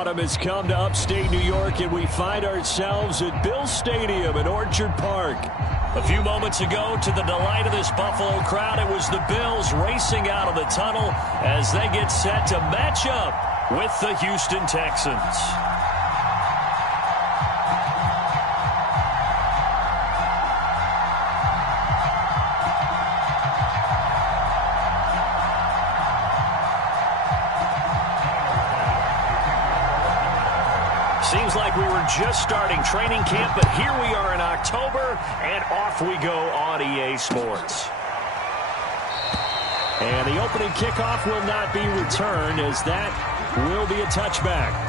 autumn has come to upstate New York, and we find ourselves at Bills Stadium in Orchard Park. A few moments ago, to the delight of this Buffalo crowd, it was the Bills racing out of the tunnel as they get set to match up with the Houston Texans. Seems like we were just starting training camp, but here we are in October, and off we go on EA Sports. And the opening kickoff will not be returned, as that will be a touchback.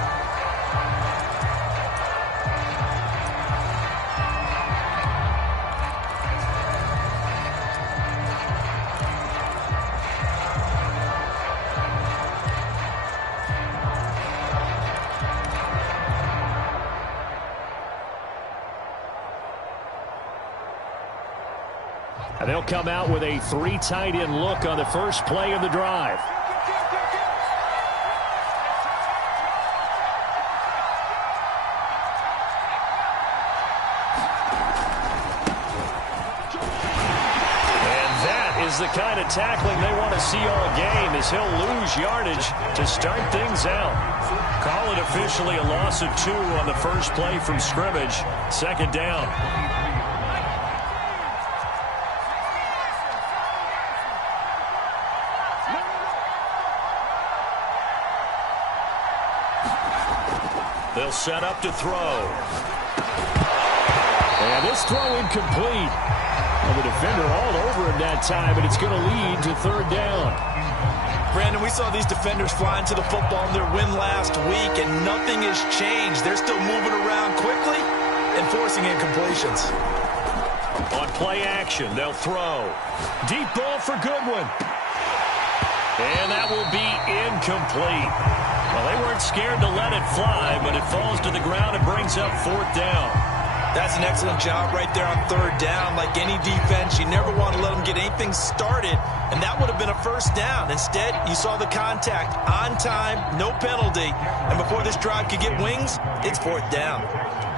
And they'll come out with a three tight end look on the first play of the drive. And that is the kind of tackling they want to see all game, as he'll lose yardage to start things out. Call it officially a loss of 2 on the first play from scrimmage. Second down. They'll set up to throw. And this throw incomplete. Well, the defender all over him that time, and it's going to lead to third down. Brandon, we saw these defenders flying to the football in their win last week, and nothing has changed. They're still moving around quickly and forcing incompletions. On play action, they'll throw. Deep ball for Goodwin. And that will be incomplete. Well, they weren't scared to let it fly, but it falls to the ground and brings up fourth down. That's an excellent job right there on third down. Like any defense, you never want to let them get anything started, and that would have been a first down. Instead, you saw the contact on time, no penalty, and before this drive could get wings, it's fourth down.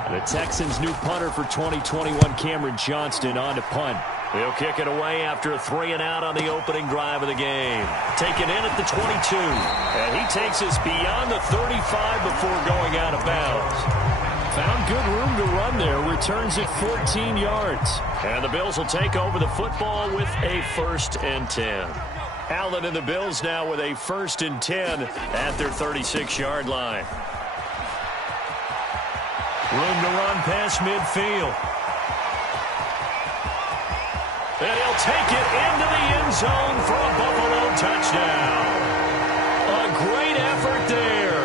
The Texans' new punter for 2021, Cameron Johnston, on to punt. He'll kick it away after a 3-and-out on the opening drive of the game. Taken in at the 22. And he takes us beyond the 35 before going out of bounds. Found good room to run there. Returns it 14 yards. And the Bills will take over the football with a 1st and 10. Allen and the Bills now with a 1st and 10 at their 36-yard line. Room to run past midfield. And he'll take it into the end zone for a Buffalo touchdown. A great effort there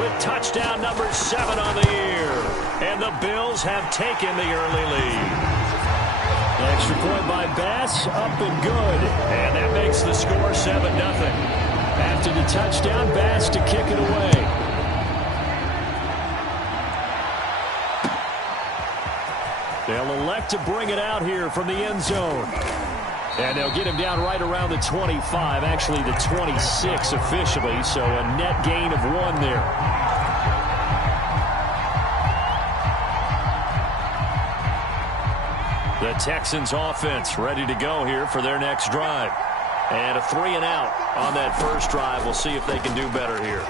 with touchdown number 7 on the year. And the Bills have taken the early lead. Extra point by Bass, up and good. And that makes the score 7-0. After the touchdown, Bass to kick it away. They'll elect to bring it out here from the end zone. And they'll get him down right around the 25, actually the 26 officially, so a net gain of 1 there. The Texans offense ready to go here for their next drive. And a 3-and-out on that first drive. We'll see if they can do better here.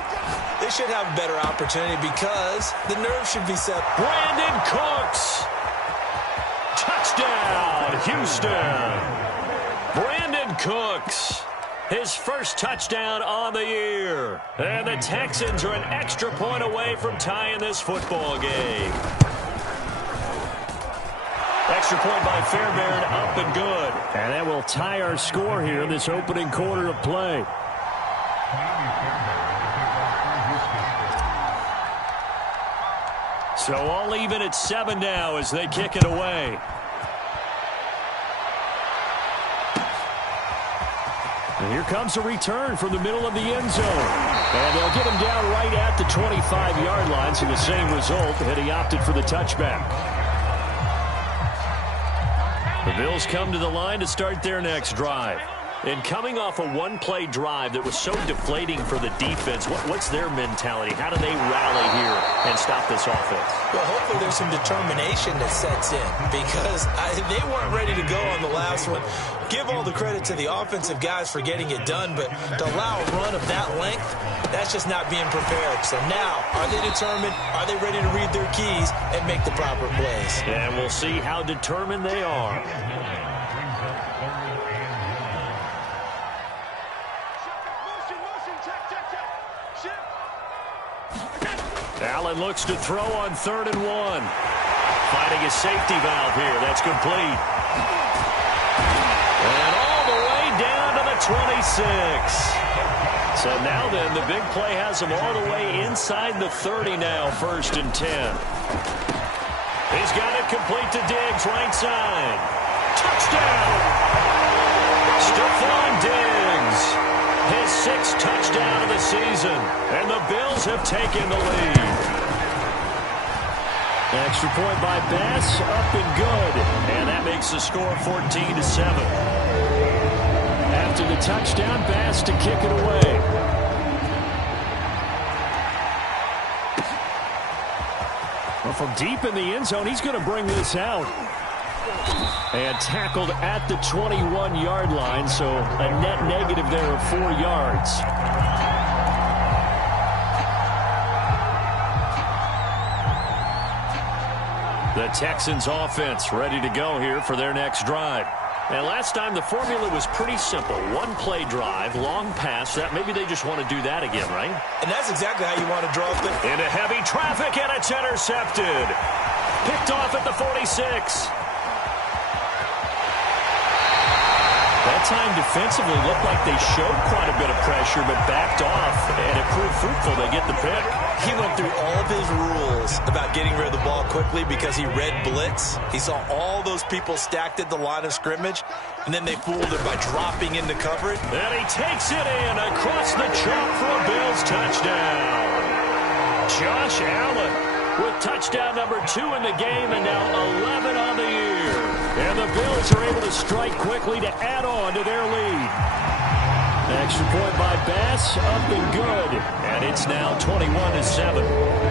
They should have a better opportunity because the nerve should be set. Brandon Cooks. Touchdown, Houston. Brandon Cooks, his first touchdown on the year. And the Texans are an extra point away from tying this football game. Extra point by Fairbairn, up and good. And that will tie our score here in this opening quarter of play. So all even at 7 now as they kick it away. And here comes a return from the middle of the end zone. And they'll get him down right at the 25-yard line, so the same result, and he opted for the touchback. The Bills come to the line to start their next drive. And coming off a one-play drive that was so deflating for the defense, what's their mentality? How do they rally here and stop this offense? Well, hopefully there's some determination that sets in because they weren't ready to go on the last one. Give all the credit to the offensive guys for getting it done, but to allow a run of that length, that's just not being prepared. So now, are they determined? Are they ready to read their keys and make the proper plays? And we'll see how determined they are. Allen looks to throw on 3rd and 1. Finding a safety valve here. That's complete. And all the way down to the 26. So now then, the big play has him all the way inside the 30 now, 1st and 10. He's got it complete to Diggs, right side. Touchdown! Stephon Diggs. His 6th touchdown of the season. And the Bills have taken the lead. Extra point by Bass, up and good. And that makes the score 14-7. After the touchdown, Bass to kick it away. Well, from deep in the end zone, he's going to bring this out. And tackled at the 21-yard line, so a net negative there of 4 yards. The Texans offense ready to go here for their next drive. And last time the formula was pretty simple. One-play drive, long pass. That maybe they just want to do that again, right? And that's exactly how you want to draw things. Into heavy traffic, and it's intercepted. Picked off at the 46. That time defensively looked like they showed quite a bit of pressure but backed off, and it proved fruitful. They get the pick. He went through all of his rules about getting rid of the ball quickly because he read blitz. He saw all those people stacked at the line of scrimmage, and then they fooled him by dropping into coverage. And he takes it in across the chalk for a Bills touchdown. Josh Allen with touchdown number 2 in the game and now 11 on the year. And the Bills are able to strike quickly to add on to their lead. Extra point by Bass, up and good. And it's now 21-7.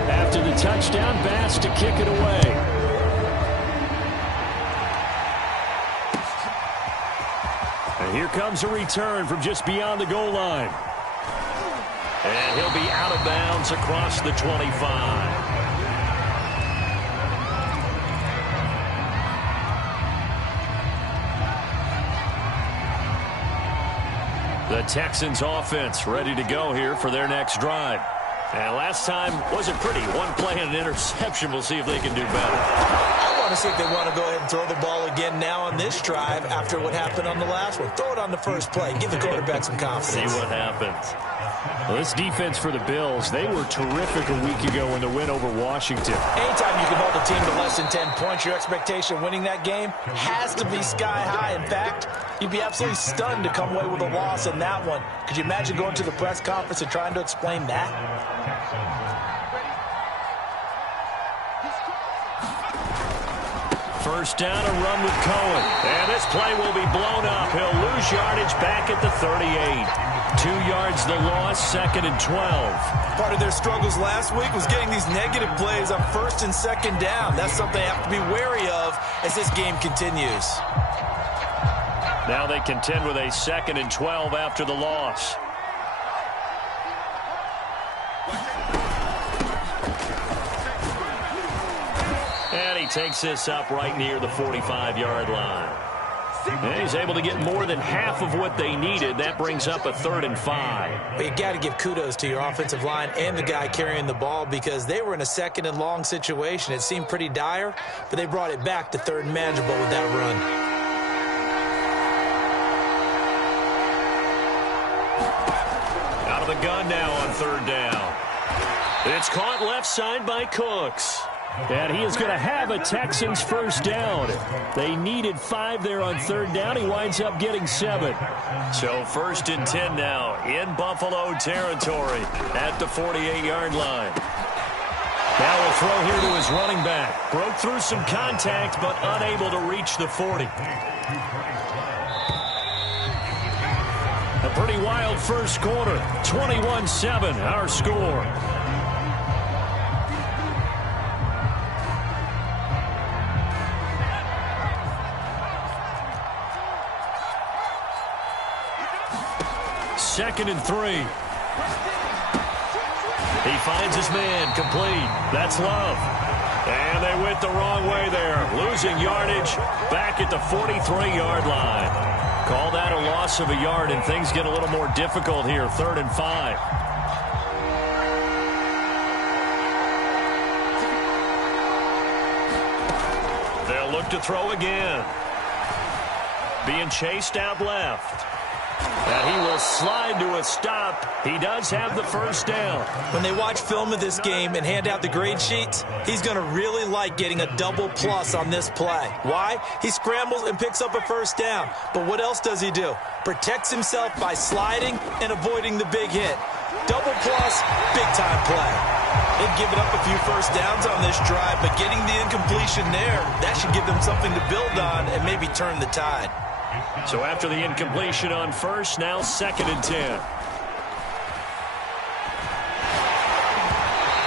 After the touchdown, Bass to kick it away. And here comes a return from just beyond the goal line. And he'll be out of bounds across the 25. The Texans offense ready to go here for their next drive. And last time wasn't pretty. One play and an interception. We'll see if they can do better. I want to see if they want to go ahead and throw the ball again now on this drive after what happened on the last one. Throw it on the first play. Give the quarterback some confidence. See what happens. Well, this defense for the Bills, they were terrific a week ago in the win over Washington. Anytime you can hold a team to less than 10 points, your expectation of winning that game has to be sky high. In fact, you'd be absolutely stunned to come away with a loss in that one. Could you imagine going to the press conference and trying to explain that? First down, a run with Cohen. And this play will be blown up. He'll lose yardage back at the 38. 2 yards the loss, 2nd and 12. Part of their struggles last week was getting these negative plays on 1st and 2nd down. That's something they have to be wary of as this game continues. Now they contend with a 2nd and 12 after the loss. And he takes this up right near the 45-yard line. And he's able to get more than half of what they needed. That brings up a 3rd and 5. But you got to give kudos to your offensive line and the guy carrying the ball because they were in a 2nd and long situation. It seemed pretty dire, but they brought it back to 3rd and manageable with that run. Out of the gun now on 3rd down. It's caught left side by Cooks. And he is going to have a Texans first down. They needed 5 there on 3rd down. He winds up getting 7. So 1st and 10 now in Buffalo territory at the 48-yard line. Now we'll throw here to his running back. Broke through some contact, but unable to reach the 40. Pretty wild first quarter. 21-7, our score. Second and 3. He finds his man, complete. That's Love. And they went the wrong way there. Losing yardage back at the 43-yard line. Call that a loss of a yard, and things get a little more difficult here. 3rd and 5. They'll look to throw again. Being chased out left. And he will slide to a stop. He does have the first down. When they watch film of this game and hand out the grade sheets, he's going to really like getting a double plus on this play. Why? He scrambles and picks up a first down. But what else does he do? Protects himself by sliding and avoiding the big hit. Double plus, big-time play. They've given up a few first downs on this drive, but getting the incompletion there, that should give them something to build on and maybe turn the tide. So after the incompletion on first, now 2nd and 10.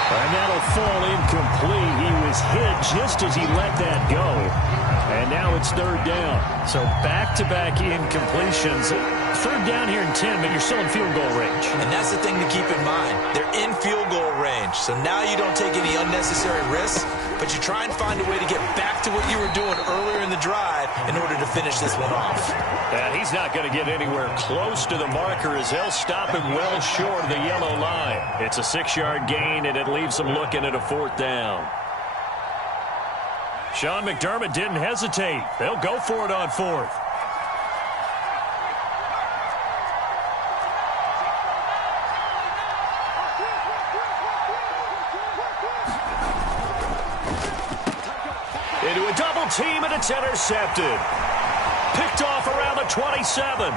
And that'll fall incomplete. He was hit just as he let that go. And now it's 3rd down. So back-to-back incompletions. 3rd down here in 10, but you're still in field goal range. And that's the thing to keep in mind. They're in field goal range. So now you don't take any unnecessary risks, but you try and find a way to get back to what you were doing earlier in the drive in order to finish this one off. And he's not going to get anywhere close to the marker as they'll stop him well short of the yellow line. It's a 6-yard gain, and it leaves him looking at a 4th down. Sean McDermott didn't hesitate. They'll go for it on 4th. Into a double team, and it's intercepted. Picked off around the 27, 30,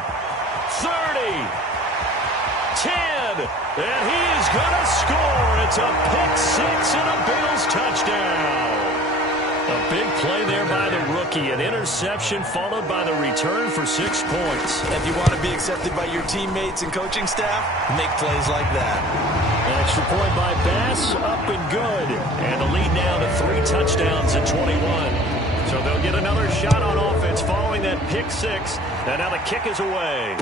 10, and he is going to score. It's a pick six and a Bills touchdown. A big play there by the rookie. An interception followed by the return for 6 points. If you want to be accepted by your teammates and coaching staff, make plays like that. An extra point by Bass, up and good. And the lead now to 3 touchdowns at 21. So they'll get another shot on offense following that pick six. And now the kick is away.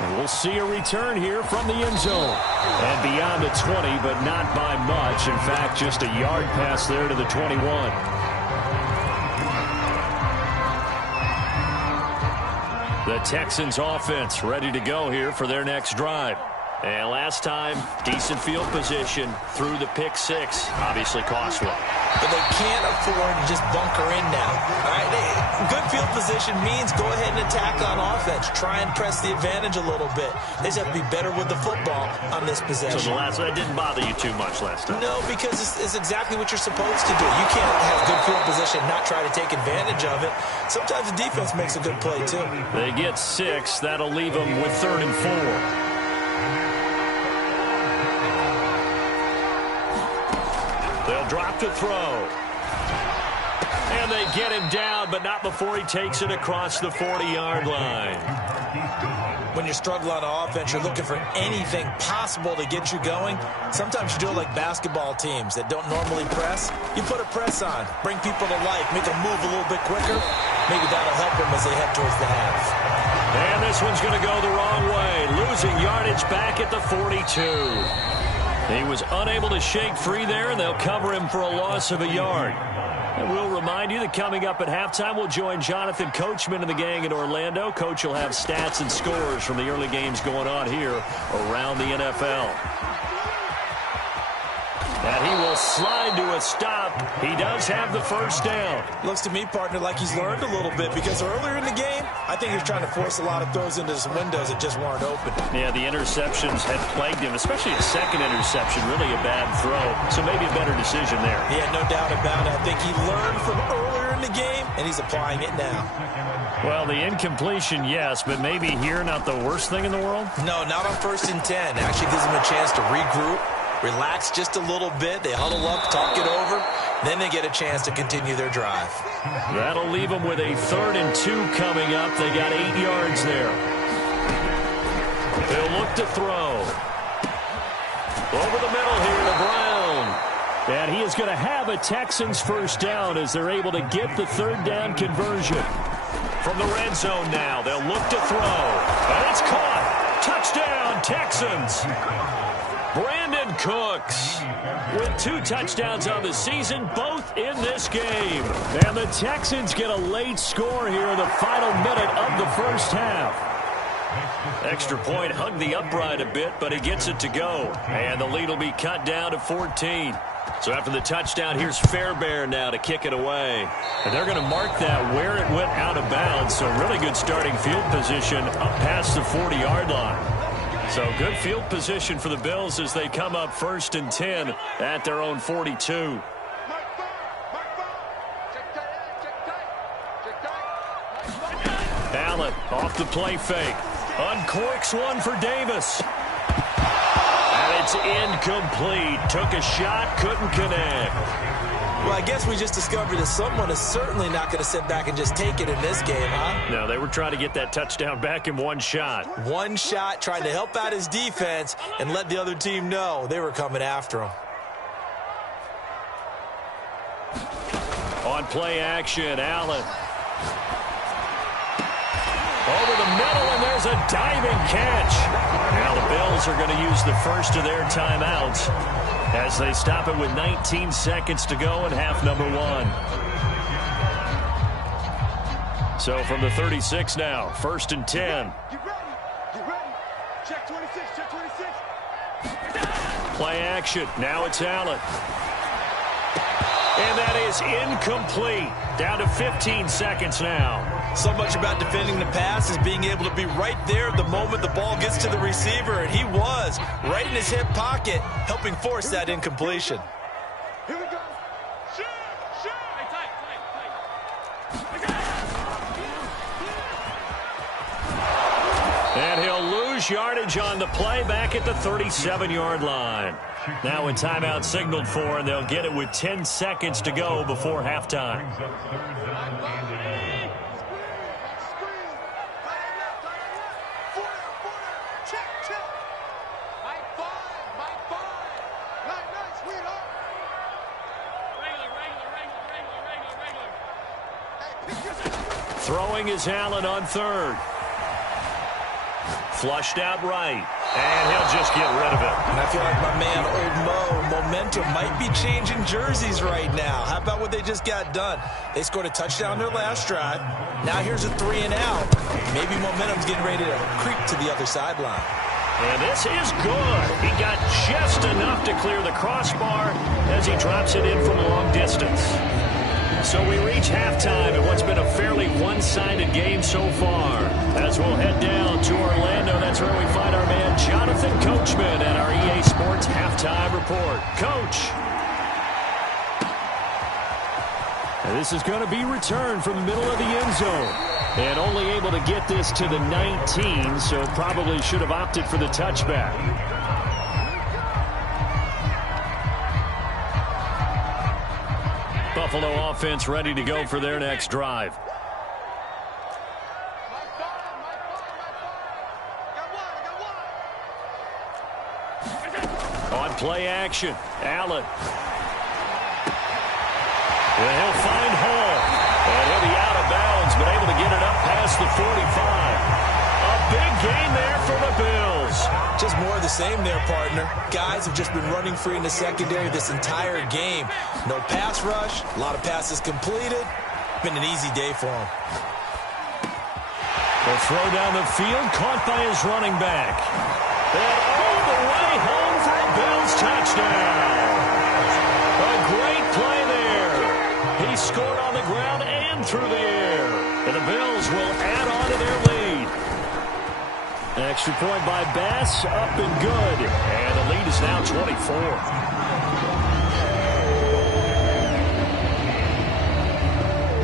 And we'll see a return here from the end zone. And beyond the 20, but not by much. In fact, just a yard pass there to the 21. The Texans offense ready to go here for their next drive. And last time, decent field position through the pick six. Obviously costly. But they can't afford to just bunker in now. All right, good field position means go ahead and attack on offense. Try and press the advantage a little bit. They just have to be better with the football on this possession. So that didn't bother you too much last time? No, because it's exactly what you're supposed to do. You can't have good field position and not try to take advantage of it. Sometimes the defense makes a good play, too. They get 6. That'll leave them with 3rd and 4. They'll drop to throw. And they get him down, but not before he takes it across the 40-yard line. When you're struggling on offense, you're looking for anything possible to get you going. Sometimes you do it like basketball teams that don't normally press. You put a press on, bring people to life, make them move a little bit quicker. Maybe that'll help them as they head towards the half. And this one's going to go the wrong way. Losing yardage back at the 42. He was unable to shake free there, and they'll cover him for a loss of a yard. And we'll remind you that coming up at halftime, we'll join Jonathan Coachman and the gang in Orlando. Coach will have stats and scores from the early games going on here around the NFL. And he will slide to a stop. He does have the first down. Looks to me, partner, like he's learned a little bit, because earlier in the game, I think he was trying to force a lot of throws into some windows that just weren't open. Yeah, the interceptions had plagued him, especially a second interception, really a bad throw. So maybe a better decision there. Yeah, no doubt about it. I think he learned from earlier in the game, and he's applying it now. Well, the incompletion, yes, but maybe here not the worst thing in the world? No, not on 1st and 10. Actually gives him a chance to regroup, relax just a little bit. They huddle up, talk it over. Then they get a chance to continue their drive. That'll leave them with a 3rd and 2 coming up. They got 8 yards there. He'll look to throw. Over the middle here to Brown. And he is going to have a Texans first down as they're able to get the third down conversion. From the red zone now, they'll look to throw. And it's caught. Touchdown, Texans. Brandon Cooks with 2 touchdowns on the season, both in this game. And the Texans get a late score here in the final minute of the first half. Extra point hugged the upright a bit, but he gets it to go. And the lead will be cut down to 14. So after the touchdown, here's Fairbairn now to kick it away. And they're going to mark that where it went out of bounds. So really good starting field position up past the 40-yard line. So good field position for the Bills as they come up 1st and 10 at their own 42. Allen off the play fake. Uncorks one for Davis. And it's incomplete. Took a shot, couldn't connect. Well, I guess we just discovered that someone is certainly not going to sit back and just take it in this game, huh? No, they were trying to get that touchdown back in one shot. One shot, trying to help out his defense and let the other team know they were coming after him. On play action, Allen. Over the middle, and there's a diving catch. Now the Bills are going to use the first of their timeouts as they stop it with 19 seconds to go in half number 1. So from the 36 now, 1st and 10. Get ready. Check 26, check 26. Play action. Now it's Allen. And that is incomplete. Down to 15 seconds now. So much about defending the pass is being able to be right there the moment the ball gets to the receiver, and he was right in his hip pocket, helping force that incompletion. Here we go. Shoot. Hey, tight. And he'll lose yardage on the play back at the 37-yard line. Now a timeout signaled for, and they'll get it with 10 seconds to go before halftime. Throwing is Allen on 3rd. Flushed out right. And he'll just get rid of it. And I feel like my man, Old Mo, momentum might be changing jerseys right now. How about what they just got done? They scored a touchdown their last drive. Now here's a 3 and out. Maybe momentum's getting ready to creep to the other sideline. And this is good. He got just enough to clear the crossbar as he drops it in from long distance. So we reach halftime in what's been a fairly one-sided game so far. As we'll head down to Orlando, that's where we find our man Jonathan Coachman at our EA Sports Halftime Report. Coach. And this is going to be returned from the middle of the end zone. And only able to get this to the 19, so probably should have opted for the touchback. Buffalo offense ready to go for their next drive. On play action, Allen. And he'll find Hall. And he'll be out of bounds, but able to get it up past the 45. A big gain there for the Bills. Just more of the same there, partner. Guys have just been running free in the secondary this entire game. No pass rush, a lot of passes completed. Been an easy day for them. They'll throw down the field, caught by his running back. And all the way home for a Bills touchdown. A great play there. He scored on the ground and through the air. And the Bills will add on to their lead. Extra point by Bass, up and good. And the lead is now 24.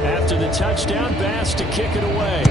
After the touchdown, Bass to kick it away.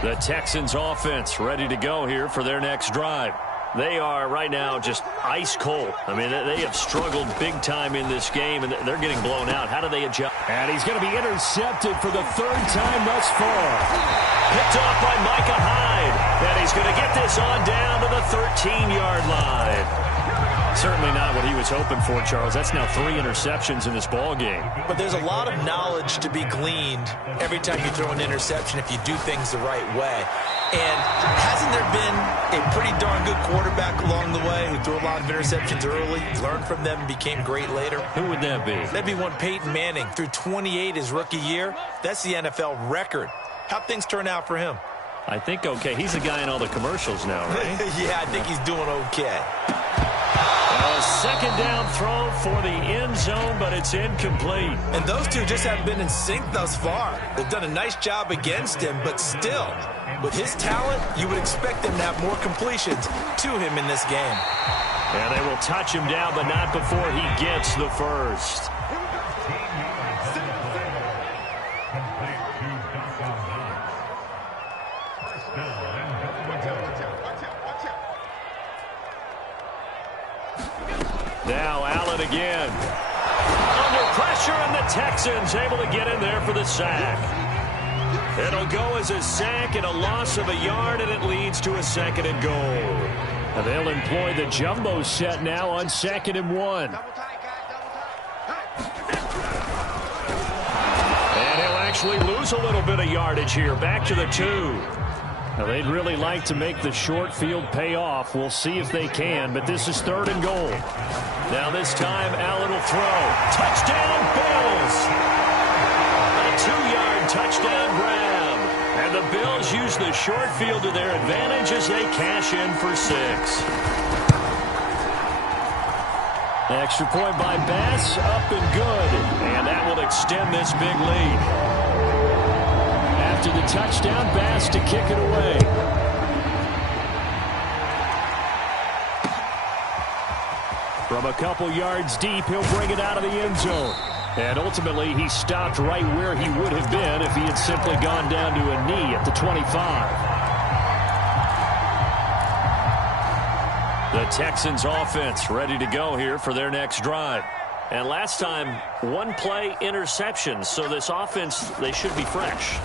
The Texans offense ready to go here for their next drive. They are right now just ice cold. I mean, they have struggled big time in this game, and they're getting blown out. How do they adjust? And he's going to be intercepted for the third time thus far. Picked off by Micah Hyde. And he's going to get this on down to the 13-yard line. Certainly not what he was hoping for, Charles. That's now 3 interceptions in this ball game. But there's a lot of knowledge to be gleaned every time you throw an interception if you do things the right way. And hasn't there been a pretty darn good quarterback along the way who threw a lot of interceptions early, learned from them, and became great later? Who would that be? That'd be one Peyton Manning. Threw 28 his rookie year. That's the NFL record. How'd things turn out for him? I think okay. He's the guy in all the commercials now, right? Yeah, I think he's doing okay. A second down throw for the end zone, but it's incomplete. And those two just haven't been in sync thus far. They've done a nice job against him, but still, with his talent, you would expect them to have more completions to him in this game. And they will touch him down, but not before he gets the first. Now Allen again. Under pressure, and the Texans able to get in there for the sack. It'll go as a sack and a loss of a yard, and it leads to a 2nd and goal. And they'll employ the jumbo set now on 2nd and 1. And he'll actually lose a little bit of yardage here. Back to the 2. Now, they'd really like to make the short field pay off. We'll see if they can, but this is 3rd and goal. Now this time, Allen will throw. Touchdown, Bills! A 2-yard touchdown grab. And the Bills use the short field to their advantage as they cash in for 6. Extra point by Bass, up and good. And that will extend this big lead. After the touchdown, Bass to kick it away. From a couple yards deep, he'll bring it out of the end zone. And ultimately, he stopped right where he would have been if he had simply gone down to a knee at the 25. The Texans offense ready to go here for their next drive. And last time, 1-play interception. So this offense, they should be fresh.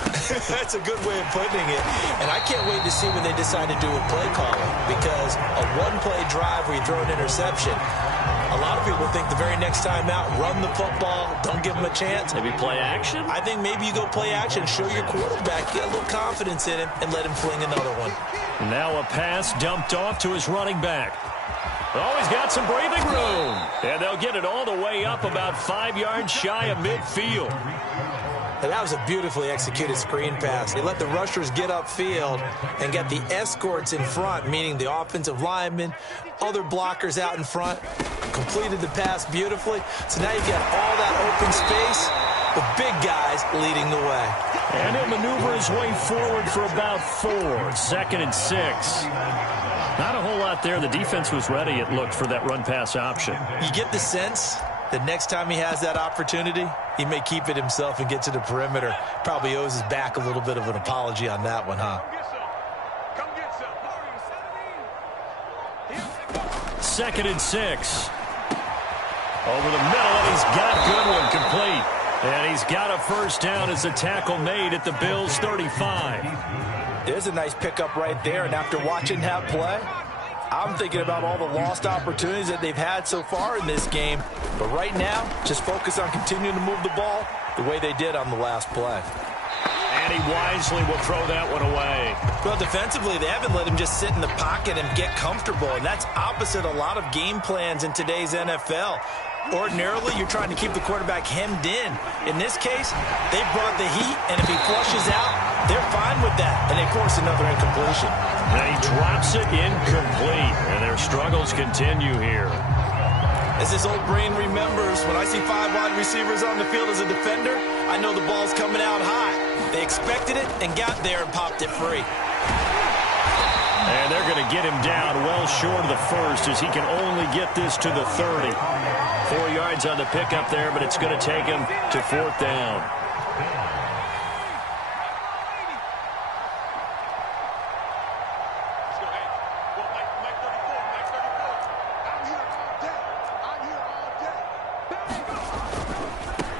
That's a good way of putting it. And I can't wait to see when they decide to do a play calling. Because a 1-play drive where you throw an interception, a lot of people think the very next time out, run the football, don't give them a chance. Maybe play action? I think maybe you go play action, show your quarterback, get a little confidence in him, and let him fling another one. Now a pass dumped off to his running back. Oh, he's got some breathing room. And they'll get it all the way up about 5 yards shy of midfield. And that was a beautifully executed screen pass. They let the rushers get upfield and get the escorts in front, meaning the offensive linemen, other blockers out in front, completed the pass beautifully. So now you've got all that open space with big guys leading the way. And he'll maneuver his way forward for about 4. 2nd and 6. Not a whole lot there. The defense was ready, it looked, for that run-pass option. You get the sense that next time he has that opportunity, he may keep it himself and get to the perimeter. Probably owes his back a little bit of an apology on that one, huh? 2nd and 6. Over the middle, and he's got Goodwin complete. And he's got a first down as the tackle made at the Bills' 35. There's a nice pickup right there, and after watching that play, I'm thinking about all the lost opportunities that they've had so far in this game. But right now, just focus on continuing to move the ball the way they did on the last play. And he wisely will throw that one away. Well, defensively, they haven't let him just sit in the pocket and get comfortable, and that's opposite a lot of game plans in today's NFL. Ordinarily, you're trying to keep the quarterback hemmed in. In this case, they brought the heat, and if he flushes out, they're fine with that, and they force another incompletion. And he drops it incomplete, and their struggles continue here. As this old brain remembers, when I see 5 wide receivers on the field as a defender, I know the ball's coming out high. They expected it and got there and popped it free. And they're going to get him down well short of the first as he can only get this to the 30. 4 yards on the pickup there, but it's going to take him to 4th down.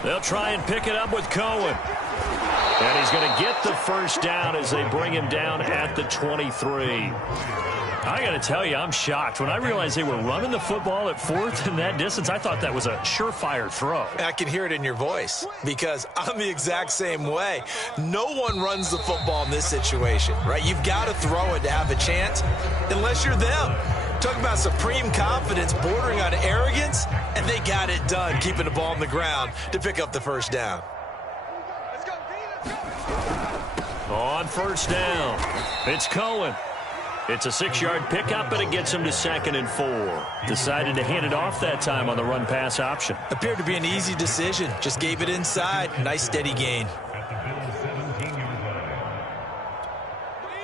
They'll try and pick it up with Cohen. And he's going to get the first down as they bring him down at the 23. I got to tell you, I'm shocked. When I realized they were running the football at fourth in that distance, I thought that was a surefire throw. I can hear it in your voice because I'm the exact same way. No one runs the football in this situation, right? You've got to throw it to have a chance unless you're them. Talk about supreme confidence bordering on arrogance, and they got it done keeping the ball on the ground to pick up the first down. On first down, it's Cohen. It's a 6-yard pickup, and it gets him to 2nd and 4. Decided to hand it off that time on the run-pass option. Appeared to be an easy decision. Just gave it inside. Nice steady gain.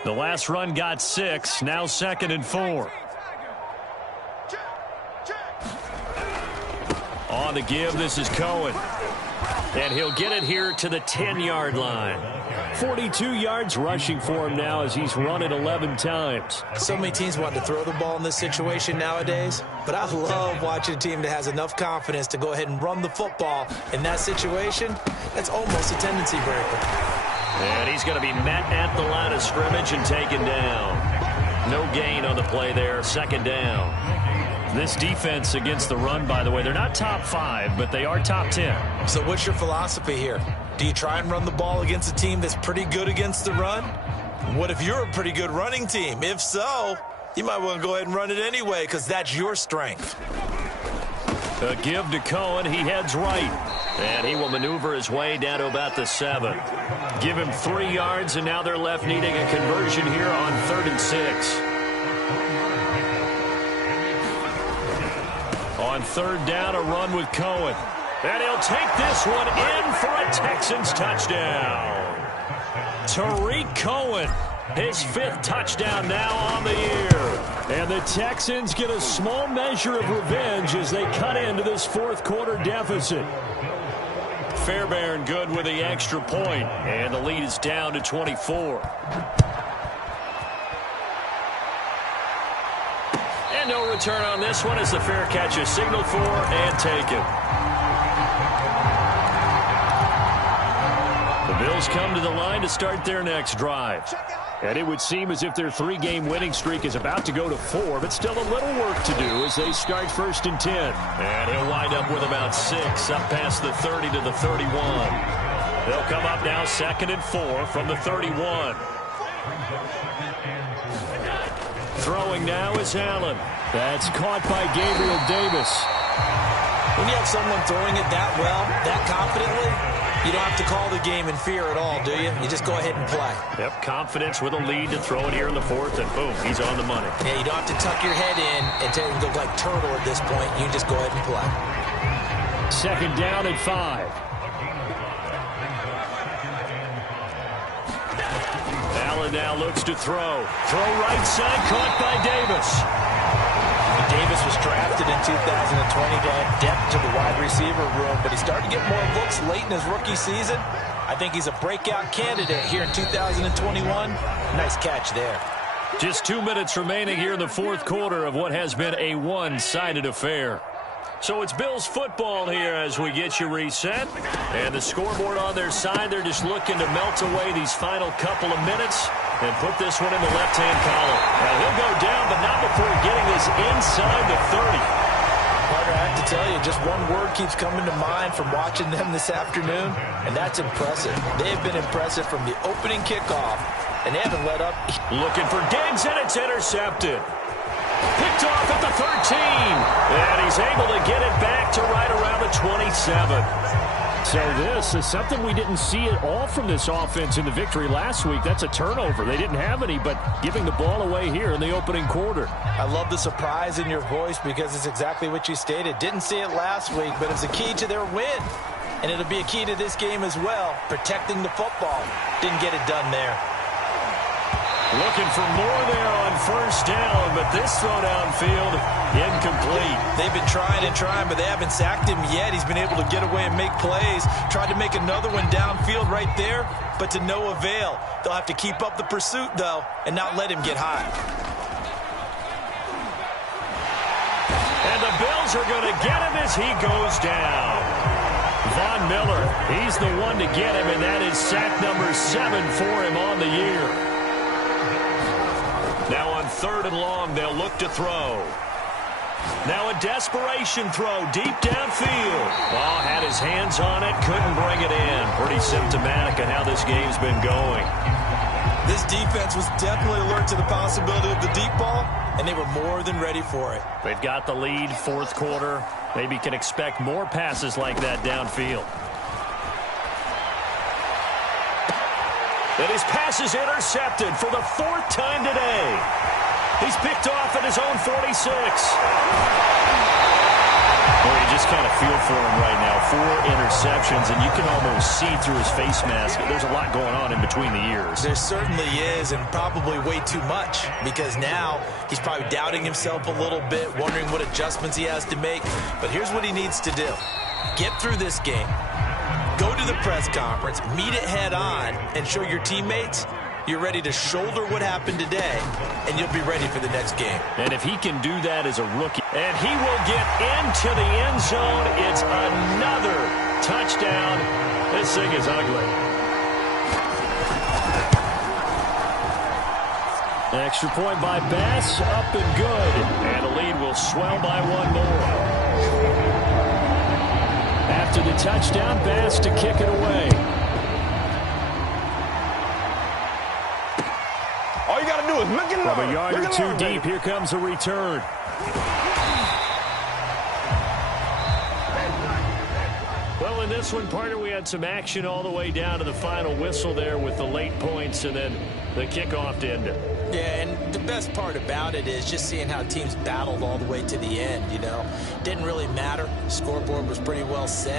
The last run got 6. Now 2nd and 4. On the give, this is Cohen. And he'll get it here to the 10-yard line. 42 yards rushing for him now as he's run it 11 times. So many teams want to throw the ball in this situation nowadays, but I love watching a team that has enough confidence to go ahead and run the football. In that situation, that's almost a tendency breaker. And he's going to be met at the line of scrimmage and taken down. No gain on the play there, 2nd down. This defense against the run, by the way, they're not top 5, but they are top 10. So what's your philosophy here? Do you try and run the ball against a team that's pretty good against the run? What if you're a pretty good running team? If so, you might want to go ahead and run it anyway because that's your strength. A give to Cohen. He heads right. And he will maneuver his way down to about the 7. Give him 3 yards, and now they're left needing a conversion here on 3rd and 6. On 3rd down, a run with Cohen. And he'll take this one in for a Texans touchdown. Tariq Cohen, his 5th touchdown now on the year. And the Texans get a small measure of revenge as they cut into this 4th quarter deficit. Fairbairn good with the extra point, and the lead is down to 24. And no return on this one as the fair catch is signaled for and taken. The Bills come to the line to start their next drive. And it would seem as if their 3-game winning streak is about to go to 4, but still a little work to do as they start 1st and 10. And he'll wind up with about 6 up past the 30 to the 31. They'll come up now 2nd and 4 from the 31. Throwing now is Allen. That's caught by Gabriel Davis. When you have someone throwing it that well, that confidently, you don't have to call the game in fear at all, do you? You just go ahead and play. Yep, confidence with a lead to throw it here in the 4th, and boom, he's on the money. Yeah, you don't have to tuck your head in and look like turtle at this point. You just go ahead and play. 2nd down and 5. Allen now looks to throw. Throw right side, caught by Davis. Davis was drafted in 2020 to add depth to the wide receiver room, but he started to get more looks late in his rookie season. I think he's a breakout candidate here in 2021. Nice catch there. Just 2 minutes remaining here in the 4th quarter of what has been a one-sided affair. So it's Bills football here as we get you reset. And the scoreboard on their side, they're just looking to melt away these final couple of minutes and put this one in the left-hand column. Now he'll go down, but not before getting this inside the 30. Carter, I have to tell you, just one word keeps coming to mind from watching them this afternoon, and that's impressive. They have been impressive from the opening kickoff, and they haven't let up. Looking for Diggs, and it's intercepted. Picked off at the 13. And he's able to get it back to right around the 27. So this is something we didn't see at all from this offense in the victory last week. That's a turnover. They didn't have any, but giving the ball away here in the opening quarter. I love the surprise in your voice because it's exactly what you stated. Didn't see it last week, but it's a key to their win. And it'll be a key to this game as well, protecting the football. Didn't get it done there. Looking for more there on 1st down, but this throw downfield, incomplete. They've been trying and trying, but they haven't sacked him yet. He's been able to get away and make plays. Tried to make another one downfield right there, but to no avail. They'll have to keep up the pursuit, though, and not let him get high. And the Bills are going to get him as he goes down. Von Miller, he's the one to get him, and that is sack number 7 for him on the year. Now on 3rd and long, they'll look to throw. Now a desperation throw deep downfield. Ball had his hands on it, couldn't bring it in. Pretty symptomatic of how this game's been going. This defense was definitely alert to the possibility of the deep ball, and they were more than ready for it. They've got the lead, 4th quarter. Maybe can expect more passes like that downfield. And his pass is intercepted for the 4th time today. He's picked off at his own 46. Well, you just kind of feel for him right now. 4 interceptions, and you can almost see through his face mask. There's a lot going on in between the ears. There certainly is, and probably way too much, because now he's probably doubting himself a little bit, wondering what adjustments he has to make. But here's what he needs to do. Get through this game. Go to the press conference, meet it head on, and show your teammates you're ready to shoulder what happened today, and you'll be ready for the next game. And if he can do that as a rookie, and he will get into the end zone, it's another touchdown. This thing is ugly. Extra point by Bass, up and good. And the lead will swell by 1 more. After the touchdown, Bass to kick it away. All you got to do is look in love. From a yard or 2 deep, here comes a return. Well, in this one, partner, we had some action all the way down to the final whistle there with the late points and then the kickoff to end it. Yeah, and the best part about it is just seeing how teams battled all the way to the end, you know. Didn't really matter. Scoreboard was pretty well set.